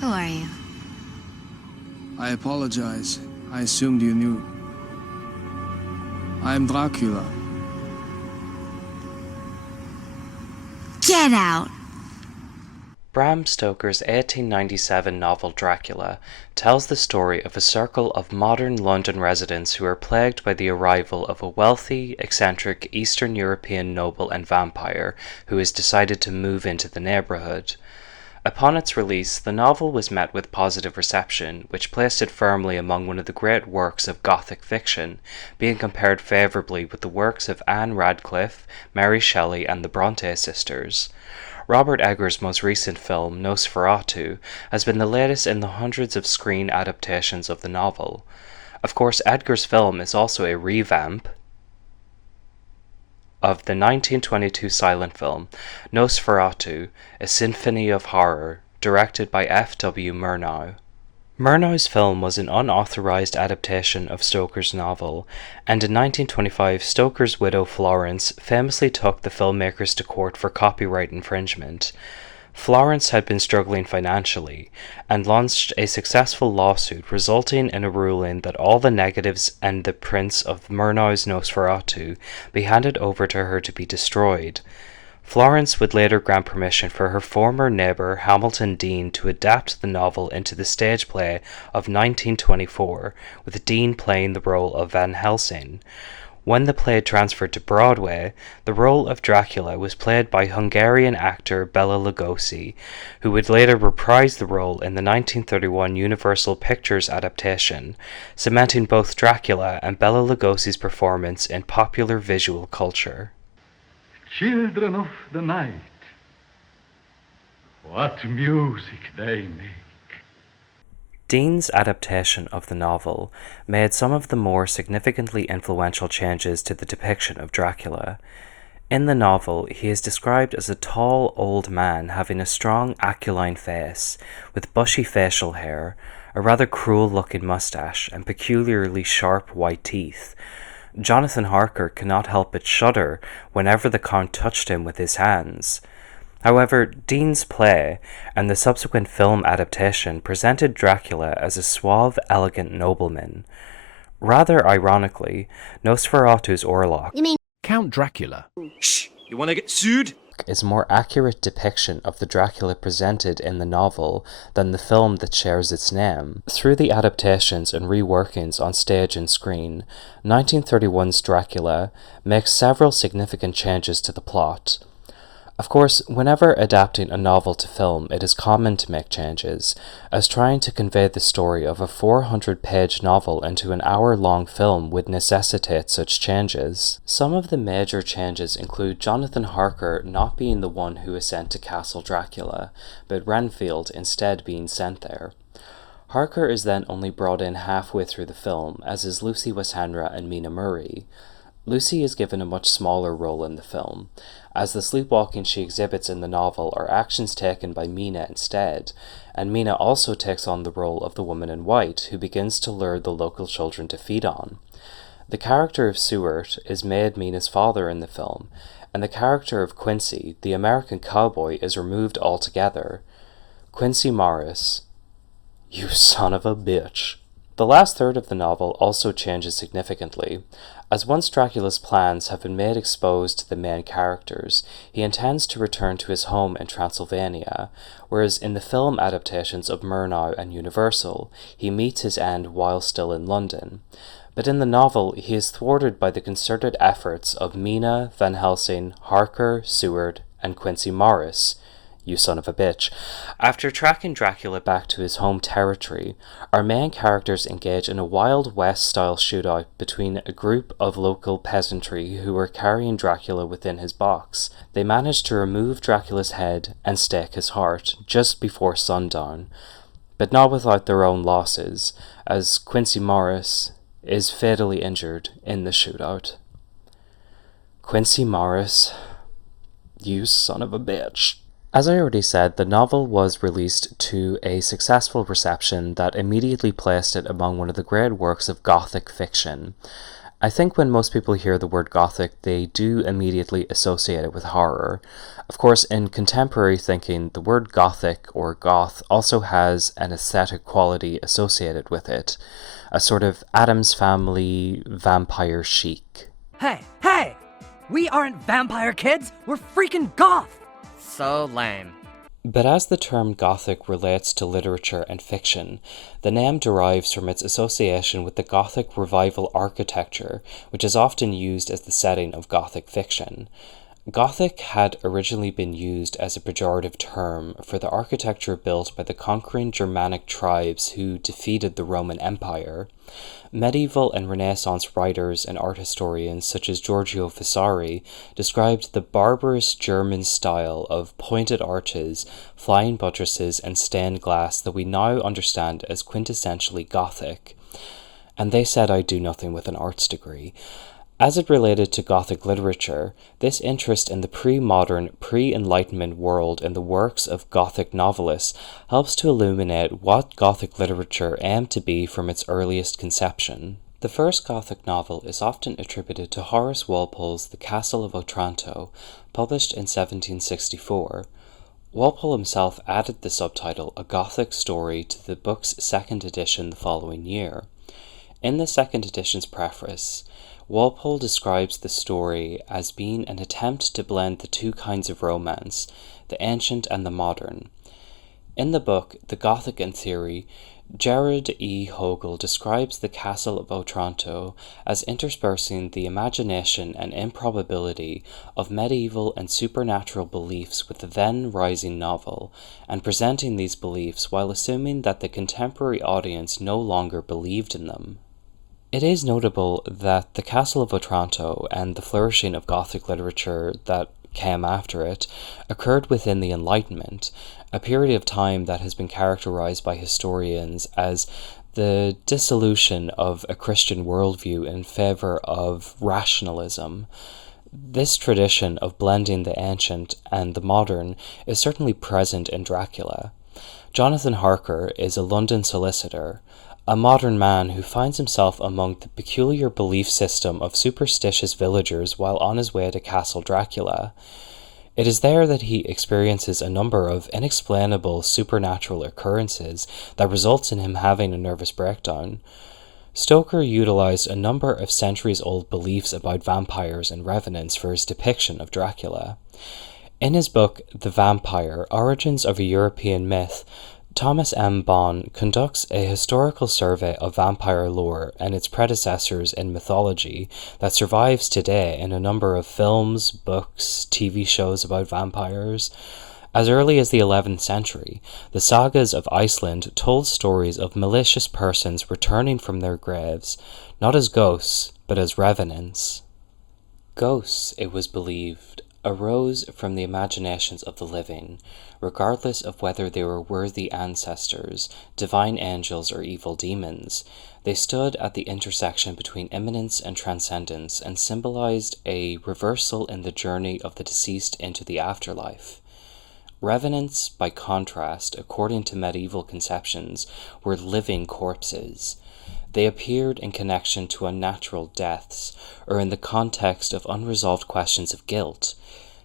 Who are you? I apologize. I assumed you knew. I am Dracula. Get out! Bram Stoker's 1897 novel Dracula tells the story of a circle of modern London residents who are plagued by the arrival of a wealthy, eccentric Eastern European noble and vampire who has decided to move into the neighborhood. Upon its release, the novel was met with positive reception, which placed it firmly among one of the great works of Gothic fiction, being compared favourably with the works of Anne Radcliffe, Mary Shelley, and the Bronte sisters. Robert Eggers' most recent film, Nosferatu, has been the latest in the hundreds of screen adaptations of the novel. Of course, Eggers' film is also a revamp of the 1922 silent film Nosferatu, A Symphony of Horror, directed by F.W. Murnau. Murnau's film was an unauthorized adaptation of Stoker's novel, and in 1925 Stoker's widow Florence famously took the filmmakers to court for copyright infringement. Florence had been struggling financially, and launched a successful lawsuit resulting in a ruling that all the negatives and the prints of Murnau's Nosferatu be handed over to her to be destroyed. Florence would later grant permission for her former neighbour Hamilton Deane to adapt the novel into the stage play of 1924, with Deane playing the role of Van Helsing. When the play transferred to Broadway, the role of Dracula was played by Hungarian actor Bela Lugosi, who would later reprise the role in the 1931 Universal Pictures adaptation, cementing both Dracula and Bela Lugosi's performance in popular visual culture. Children of the night, what music they make. Deane's adaptation of the novel made some of the more significantly influential changes to the depiction of Dracula. In the novel, he is described as a tall, old man having a strong aquiline face, with bushy facial hair, a rather cruel-looking mustache, and peculiarly sharp white teeth. Jonathan Harker cannot help but shudder whenever the Count touched him with his hands. However, Deane's play, and the subsequent film adaptation, presented Dracula as a suave, elegant nobleman. Rather ironically, Nosferatu's Orlok, You mean Count Dracula, Shh! You wanna get sued? is a more accurate depiction of the Dracula presented in the novel than the film that shares its name. Through the adaptations and reworkings on stage and screen, 1931's Dracula makes several significant changes to the plot. Of course, whenever adapting a novel to film, it is common to make changes, as trying to convey the story of a 400-page novel into an hour-long film would necessitate such changes. Some of the major changes include Jonathan Harker not being the one who is sent to Castle Dracula, but Renfield instead being sent there. Harker is then only brought in halfway through the film, as is Lucy Westenra and Mina Murray. Lucy is given a much smaller role in the film, as the sleepwalking she exhibits in the novel are actions taken by Mina instead, and Mina also takes on the role of the woman in white who begins to lure the local children to feed on. The character of Seward is made Mina's father in the film, and the character of Quincy, the American cowboy, is removed altogether. Quincy Morris, you son of a bitch. The last third of the novel also changes significantly, as once Dracula's plans have been made exposed to the main characters, he intends to return to his home in Transylvania, whereas in the film adaptations of Murnau and Universal, he meets his end while still in London. But in the novel, he is thwarted by the concerted efforts of Mina, Van Helsing, Harker, Seward, and Quincy Morris, you son of a bitch. After tracking Dracula back to his home territory, our main characters engage in a Wild West-style shootout between a group of local peasantry who are carrying Dracula within his box. They manage to remove Dracula's head and stake his heart just before sundown, but not without their own losses, as Quincy Morris is fatally injured in the shootout. Quincy Morris, you son of a bitch. As I already said, the novel was released to a successful reception that immediately placed it among one of the great works of Gothic fiction. I think when most people hear the word Gothic, they do immediately associate it with horror. Of course, in contemporary thinking, the word Gothic or goth also has an aesthetic quality associated with it, a sort of Addams Family vampire chic. Hey! We aren't vampire kids! We're freaking goth! So lame. But as the term Gothic relates to literature and fiction, the name derives from its association with the Gothic revival architecture, which is often used as the setting of Gothic fiction. Gothic had originally been used as a pejorative term for the architecture built by the conquering Germanic tribes who defeated the Roman Empire. Medieval and Renaissance writers and art historians such as Giorgio Vasari described the barbarous German style of pointed arches, flying buttresses, and stained glass that we now understand as quintessentially Gothic. And they said I do nothing with an arts degree. As it related to Gothic literature, this interest in the pre-modern, pre-Enlightenment world in the works of Gothic novelists helps to illuminate what Gothic literature aimed to be from its earliest conception. The first Gothic novel is often attributed to Horace Walpole's The Castle of Otranto, published in 1764. Walpole himself added the subtitle A Gothic Story to the book's second edition the following year. In the second edition's preface, Walpole describes the story as being an attempt to blend the two kinds of romance, the ancient and the modern. In the book, The Gothic in Theory, Gerard E. Hogel describes the Castle of Otranto as interspersing the imagination and improbability of medieval and supernatural beliefs with the then rising novel, and presenting these beliefs while assuming that the contemporary audience no longer believed in them. It is notable that the Castle of Otranto and the flourishing of Gothic literature that came after it occurred within the Enlightenment, a period of time that has been characterized by historians as the dissolution of a Christian worldview in favor of rationalism. This tradition of blending the ancient and the modern is certainly present in Dracula. Jonathan Harker is a London solicitor, a modern man who finds himself among the peculiar belief system of superstitious villagers while on his way to Castle Dracula. It is there that he experiences a number of inexplainable supernatural occurrences that results in him having a nervous breakdown. Stoker utilized a number of centuries-old beliefs about vampires and revenants for his depiction of Dracula. In his book, The Vampire: Origins of a European Myth, Thomas M. Bonn conducts a historical survey of vampire lore and its predecessors in mythology that survives today in a number of films, books, TV shows about vampires. As early as the 11th century, the sagas of Iceland told stories of malicious persons returning from their graves, not as ghosts, but as revenants. Ghosts, it was believed, arose from the imaginations of the living, regardless of whether they were worthy ancestors, divine angels, or evil demons. They stood at the intersection between immanence and transcendence and symbolized a reversal in the journey of the deceased into the afterlife. Revenants, by contrast, according to medieval conceptions, were living corpses. They appeared in connection to unnatural deaths, or in the context of unresolved questions of guilt.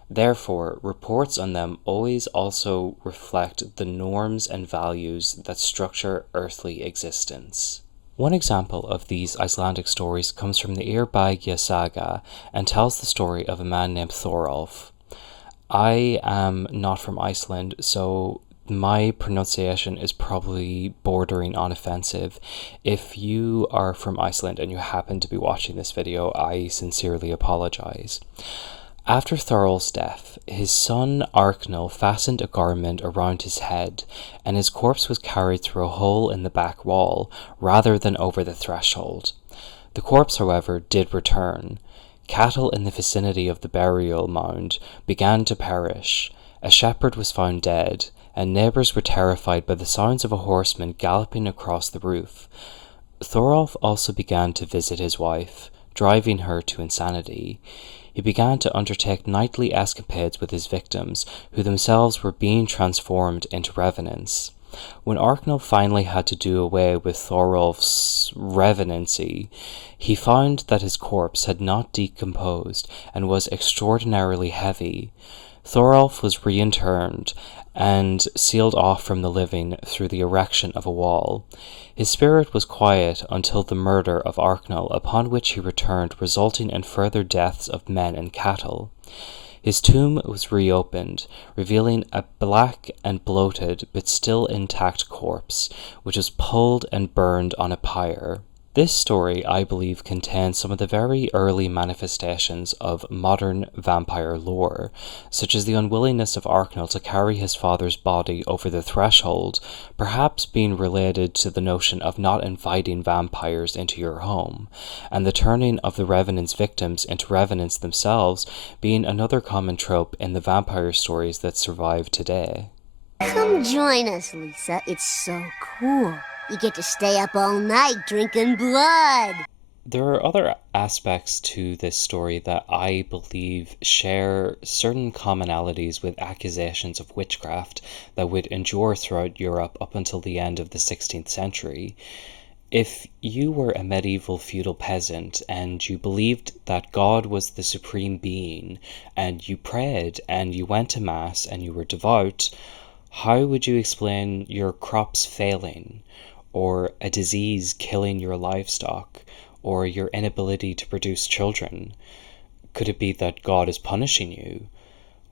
Therefore, reports on them always also reflect the norms and values that structure earthly existence. One example of these Icelandic stories comes from the Eyrbyggja saga and tells the story of a man named Thorolf. I am not from Iceland, so my pronunciation is probably bordering on offensive. If you are from Iceland and you happen to be watching this video, I sincerely apologize. After Thorolf's death, his son Arknell fastened a garment around his head, and his corpse was carried through a hole in the back wall, rather than over the threshold. The corpse, however, did return. Cattle in the vicinity of the burial mound began to perish. A shepherd was found dead, and neighbours were terrified by the sounds of a horseman galloping across the roof. Thorolf also began to visit his wife, driving her to insanity. He began to undertake nightly escapades with his victims, who themselves were being transformed into revenants. When Arknell finally had to do away with Thorolf's revenancy, he found that his corpse had not decomposed and was extraordinarily heavy. Thorolf was reinterred and sealed off from the living through the erection of a wall. His spirit was quiet until the murder of Arknell, upon which he returned, resulting in further deaths of men and cattle. His tomb was reopened, revealing a black and bloated but still intact corpse, which was pulled and burned on a pyre. This story, I believe, contains some of the very early manifestations of modern vampire lore, such as the unwillingness of Arknell to carry his father's body over the threshold, perhaps being related to the notion of not inviting vampires into your home, and the turning of the revenant's victims into revenants themselves being another common trope in the vampire stories that survive today. Come join us, Lisa. It's so cool. You get to stay up all night drinking blood. There are other aspects to this story that I believe share certain commonalities with accusations of witchcraft that would endure throughout Europe up until the end of the 16th century. If you were a medieval feudal peasant and you believed that God was the supreme being, and you prayed and you went to mass and you were devout, how would you explain your crops failing, or a disease killing your livestock, or your inability to produce children? Could it be that God is punishing you?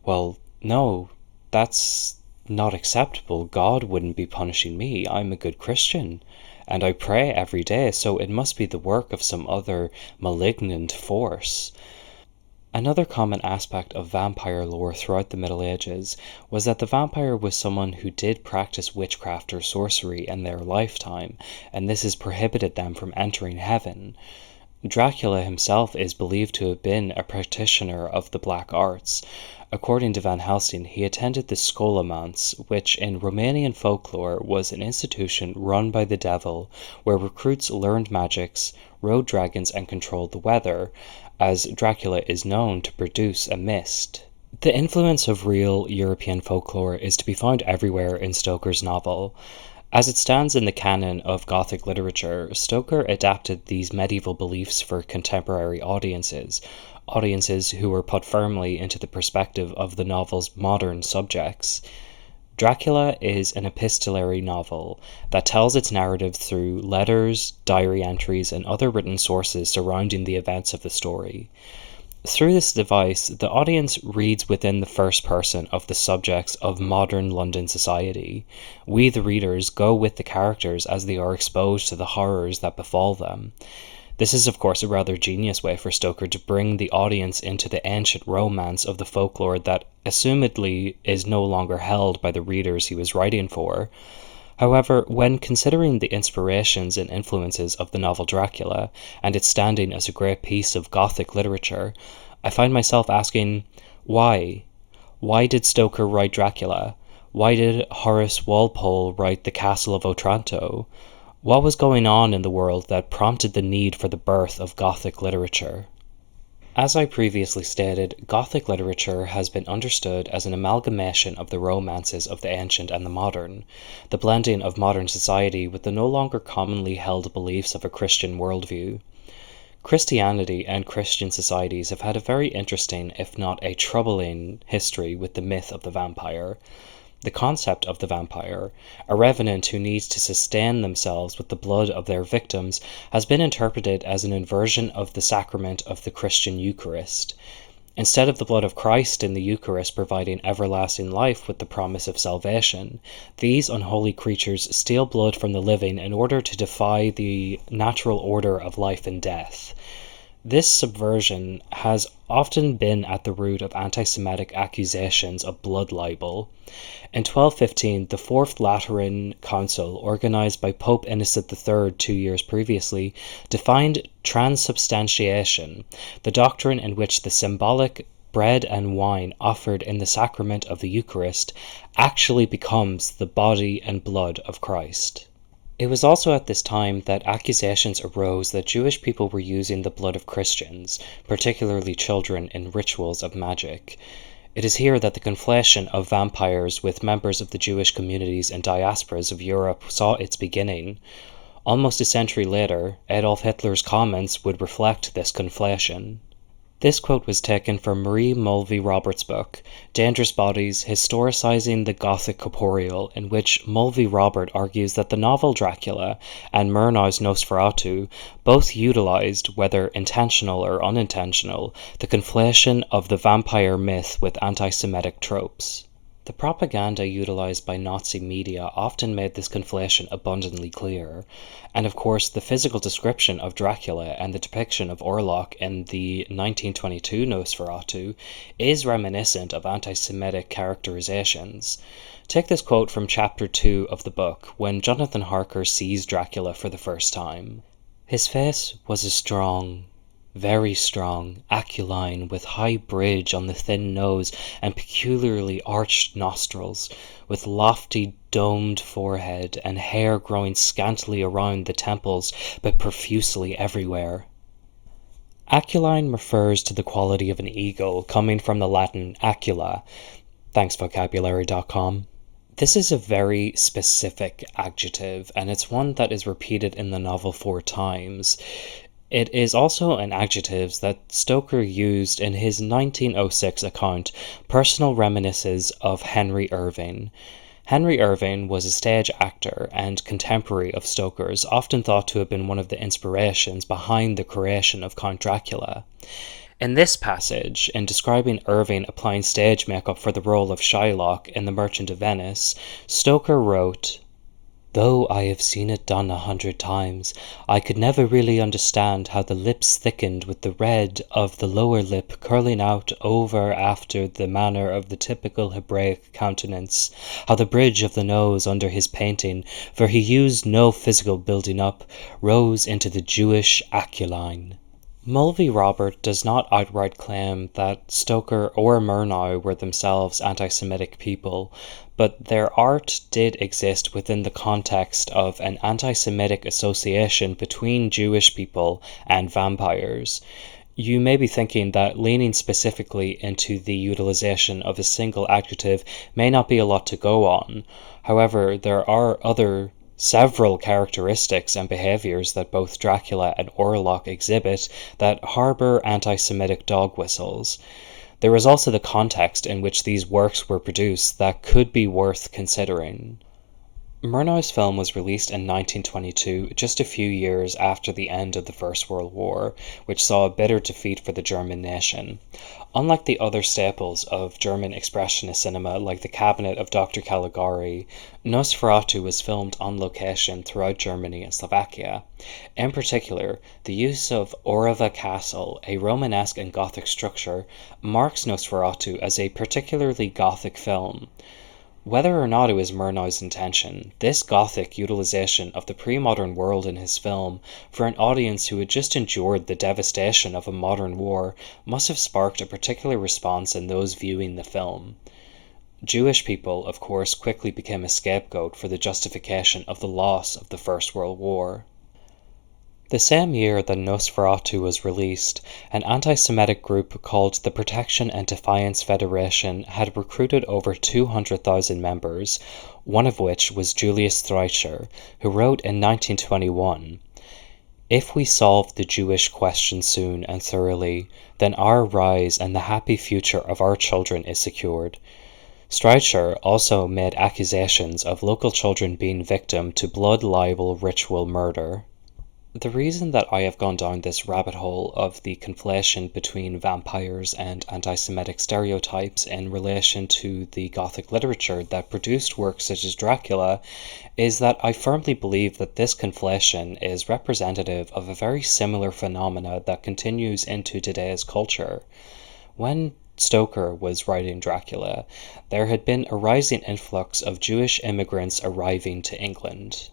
Well, no, that's not acceptable. God wouldn't be punishing me. I'm a good Christian, and I pray every day, so it must be the work of some other malignant force. Another common aspect of vampire lore throughout the Middle Ages was that the vampire was someone who did practice witchcraft or sorcery in their lifetime, and this has prohibited them from entering heaven. Dracula himself is believed to have been a practitioner of the black arts. According to Van Helsing, he attended the Scholomance, which in Romanian folklore was an institution run by the devil, where recruits learned magics, rode dragons, and controlled the weather, as Dracula is known to produce a mist. The influence of real European folklore is to be found everywhere in Stoker's novel. As it stands in the canon of Gothic literature, Stoker adapted these medieval beliefs for contemporary audiences who were put firmly into the perspective of the novel's modern subjects. Dracula is an epistolary novel that tells its narrative through letters, diary entries, and other written sources surrounding the events of the story. Through this device, the audience reads within the first person of the subjects of modern London society. We, the readers, go with the characters as they are exposed to the horrors that befall them. This is, of course, a rather genius way for Stoker to bring the audience into the ancient romance of the folklore that, assumedly, is no longer held by the readers he was writing for. However, when considering the inspirations and influences of the novel Dracula, and its standing as a great piece of Gothic literature, I find myself asking, why? Why did Stoker write Dracula? Why did Horace Walpole write The Castle of Otranto? What was going on in the world that prompted the need for the birth of Gothic literature? As I previously stated, Gothic literature has been understood as an amalgamation of the romances of the ancient and the modern, the blending of modern society with the no longer commonly held beliefs of a Christian worldview. Christianity and Christian societies have had a very interesting, if not a troubling, history with the myth of the vampire. The concept of the vampire, a revenant who needs to sustain themselves with the blood of their victims, has been interpreted as an inversion of the sacrament of the Christian Eucharist. Instead of the blood of Christ in the Eucharist providing everlasting life with the promise of salvation, these unholy creatures steal blood from the living in order to defy the natural order of life and death. This subversion has often been at the root of anti-Semitic accusations of blood libel. In 1215, the Fourth Lateran Council, organized by Pope Innocent III 2 years previously, defined transubstantiation, the doctrine in which the symbolic bread and wine offered in the sacrament of the Eucharist actually becomes the body and blood of Christ. It was also at this time that accusations arose that Jewish people were using the blood of Christians, particularly children, in rituals of magic. It is here that the conflation of vampires with members of the Jewish communities and diasporas of Europe saw its beginning. Almost a century later, Adolf Hitler's comments would reflect this conflation. This quote was taken from Marie Mulvey Roberts' book, Dangerous Bodies, Historicizing the Gothic Corporeal, in which Mulvey Robert argues that the novel Dracula and Murnau's Nosferatu both utilized, whether intentional or unintentional, the conflation of the vampire myth with anti-Semitic tropes. The propaganda utilized by Nazi media often made this conflation abundantly clear, and of course the physical description of Dracula and the depiction of Orlok in the 1922 Nosferatu is reminiscent of anti-Semitic characterizations. Take this quote from chapter 2 of the book, when Jonathan Harker sees Dracula for the first time. His face was a strong, very strong, aquiline, with high bridge on the thin nose and peculiarly arched nostrils, with lofty domed forehead and hair growing scantily around the temples but profusely everywhere. Aquiline refers to the quality of an eagle, coming from the Latin aquila. Thanks vocabulary.com. This is a very specific adjective, and it's one that is repeated in the novel 4 times. It is also an adjective that Stoker used in his 1906 account, Personal Reminiscences of Henry Irving. Henry Irving was a stage actor and contemporary of Stoker's, often thought to have been one of the inspirations behind the creation of Count Dracula. In this passage, in describing Irving applying stage makeup for the role of Shylock in The Merchant of Venice, Stoker wrote, "Though I have seen it done 100 times, I could never really understand how the lips thickened with the red of the lower lip curling out over after the manner of the typical Hebraic countenance, how the bridge of the nose under his painting, for he used no physical building up, rose into the Jewish aquiline." Mulvey Robert does not outright claim that Stoker or Murnau were themselves anti-Semitic people, but their art did exist within the context of an anti-Semitic association between Jewish people and vampires. You may be thinking that leaning specifically into the utilization of a single adjective may not be a lot to go on. However, there are several characteristics and behaviors that both Dracula and Orlok exhibit that harbor anti-Semitic dog whistles. There is also the context in which these works were produced that could be worth considering. Murnau's film was released in 1922, just a few years after the end of the First World War, which saw a bitter defeat for the German nation. Unlike the other staples of German expressionist cinema, like The Cabinet of Dr. Caligari, Nosferatu was filmed on location throughout Germany and Slovakia. In particular, the use of Orava Castle, a Romanesque and Gothic structure, marks Nosferatu as a particularly Gothic film. Whether or not it was Murnau's intention, this Gothic utilization of the pre-modern world in his film for an audience who had just endured the devastation of a modern war must have sparked a particular response in those viewing the film. Jewish people, of course, quickly became a scapegoat for the justification of the loss of the First World War. The same year that Nosferatu was released, an anti-Semitic group called the Protection and Defiance Federation had recruited over 200,000 members, one of which was Julius Streicher, who wrote in 1921, "If we solve the Jewish question soon and thoroughly, then our rise and the happy future of our children is secured." Streicher also made accusations of local children being victim to blood libel ritual murder. The reason that I have gone down this rabbit hole of the conflation between vampires and anti-Semitic stereotypes in relation to the Gothic literature that produced works such as Dracula is that I firmly believe that this conflation is representative of a very similar phenomena that continues into today's culture. When Stoker was writing Dracula, there had been a rising influx of Jewish immigrants arriving to England.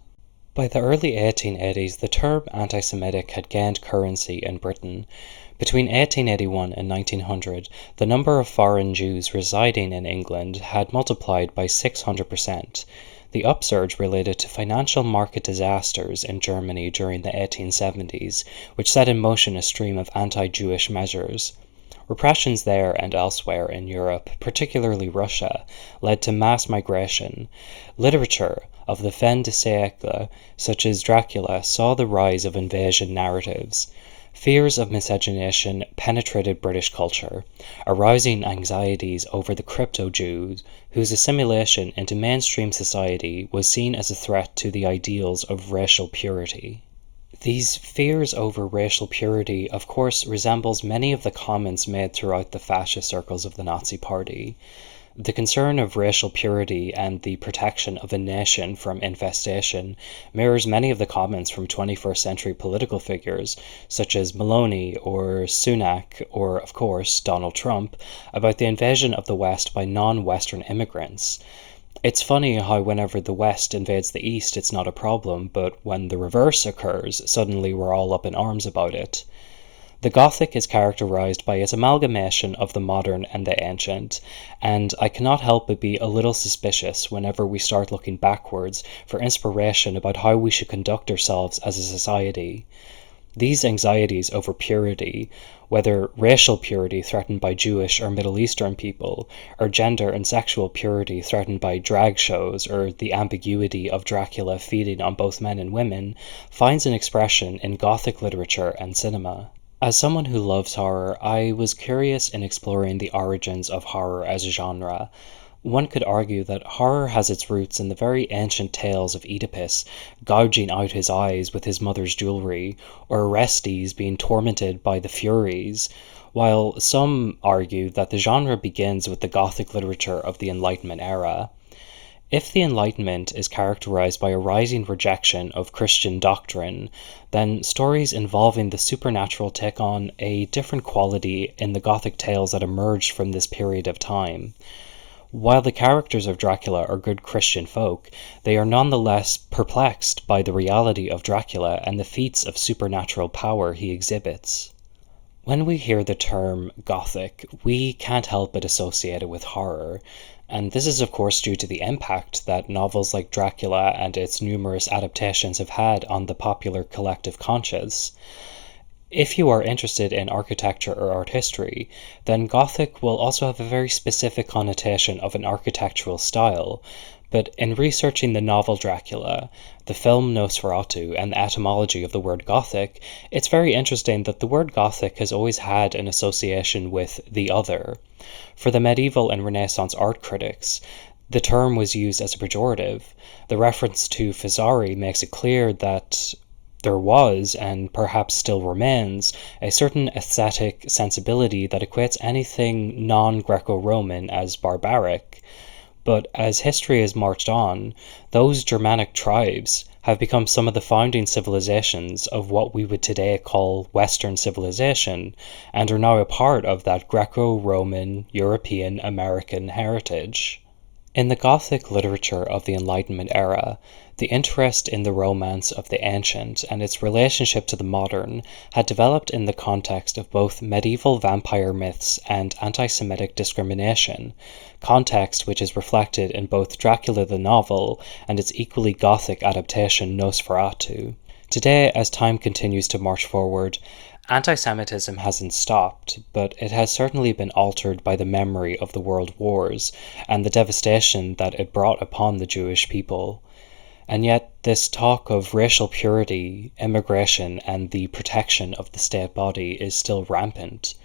By the early 1880s, the term anti-Semitic had gained currency in Britain. Between 1881 and 1900, the number of foreign Jews residing in England had multiplied by 600%. The upsurge related to financial market disasters in Germany during the 1870s, which set in motion a stream of anti-Jewish measures. Repressions there and elsewhere in Europe, particularly Russia, led to mass migration. Literature of the fin de siècle, such as Dracula, saw the rise of invasion narratives. Fears of miscegenation penetrated British culture, arousing anxieties over the crypto-Jews, whose assimilation into mainstream society was seen as a threat to the ideals of racial purity. These fears over racial purity, of course, resembles many of the comments made throughout the fascist circles of the Nazi Party. The concern of racial purity and the protection of a nation from infestation mirrors many of the comments from 21st century political figures such as Maloney or Sunak or, of course, Donald Trump about the invasion of the West by non-Western immigrants. It's funny how whenever the West invades the East it's not a problem, but when the reverse occurs, suddenly we're all up in arms about it. The Gothic is characterized by its amalgamation of the modern and the ancient, and I cannot help but be a little suspicious whenever we start looking backwards for inspiration about how we should conduct ourselves as a society. These anxieties over purity, whether racial purity threatened by Jewish or Middle Eastern people, or gender and sexual purity threatened by drag shows, or the ambiguity of Dracula feeding on both men and women, finds an expression in Gothic literature and cinema. As someone who loves horror, I was curious in exploring the origins of horror as a genre. One could argue that horror has its roots in the very ancient tales of Oedipus gouging out his eyes with his mother's jewelry, or Orestes being tormented by the Furies, while some argue that the genre begins with the Gothic literature of the Enlightenment era. If the Enlightenment is characterized by a rising rejection of Christian doctrine, then stories involving the supernatural take on a different quality in the Gothic tales that emerged from this period of time. While the characters of Dracula are good Christian folk, they are nonetheless perplexed by the reality of Dracula and the feats of supernatural power he exhibits. When we hear the term Gothic, we can't help but associate it with horror, and this is of course due to the impact that novels like Dracula and its numerous adaptations have had on the popular collective conscious. If you are interested in architecture or art history, then Gothic will also have a very specific connotation of an architectural style, but in researching the novel Dracula, the film Nosferatu, and the etymology of the word Gothic, it's very interesting that the word Gothic has always had an association with the other. For the medieval and Renaissance art critics, the term was used as a pejorative. The reference to Vasari makes it clear that there was, and perhaps still remains, a certain aesthetic sensibility that equates anything non-Greco-Roman as barbaric. But as history has marched on, those Germanic tribes have become some of the founding civilizations of what we would today call Western civilization, and are now a part of that Greco-Roman, European, American heritage. In the Gothic literature of the Enlightenment era, the interest in the romance of the ancient and its relationship to the modern had developed in the context of both medieval vampire myths and anti-Semitic discrimination, context which is reflected in both Dracula the novel and its equally Gothic adaptation Nosferatu. Today, as time continues to march forward, anti-Semitism hasn't stopped, but it has certainly been altered by the memory of the world wars and the devastation that it brought upon the Jewish people. And yet this talk of racial purity, immigration, and the protection of the state body is still rampant.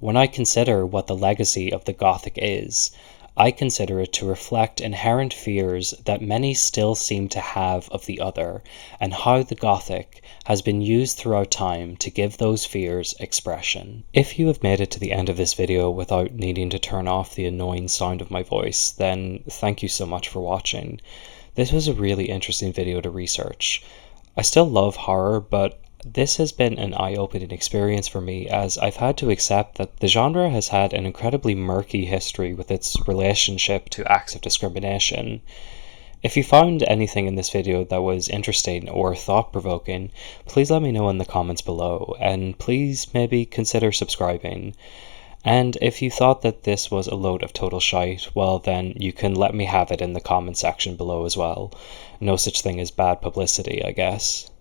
When I consider what the legacy of the Gothic is, I consider it to reflect inherent fears that many still seem to have of the other, and how the Gothic has been used throughout time to give those fears expression. If you have made it to the end of this video without needing to turn off the annoying sound of my voice, then thank you so much for watching. This was a really interesting video to research. I still love horror, but this has been an eye-opening experience for me, as I've had to accept that the genre has had an incredibly murky history with its relationship to acts of discrimination. If you found anything in this video that was interesting or thought-provoking, please let me know in the comments below, and please maybe consider subscribing. And if you thought that this was a load of total shite, well then you can let me have it in the comment section below as well. No such thing as bad publicity, I guess.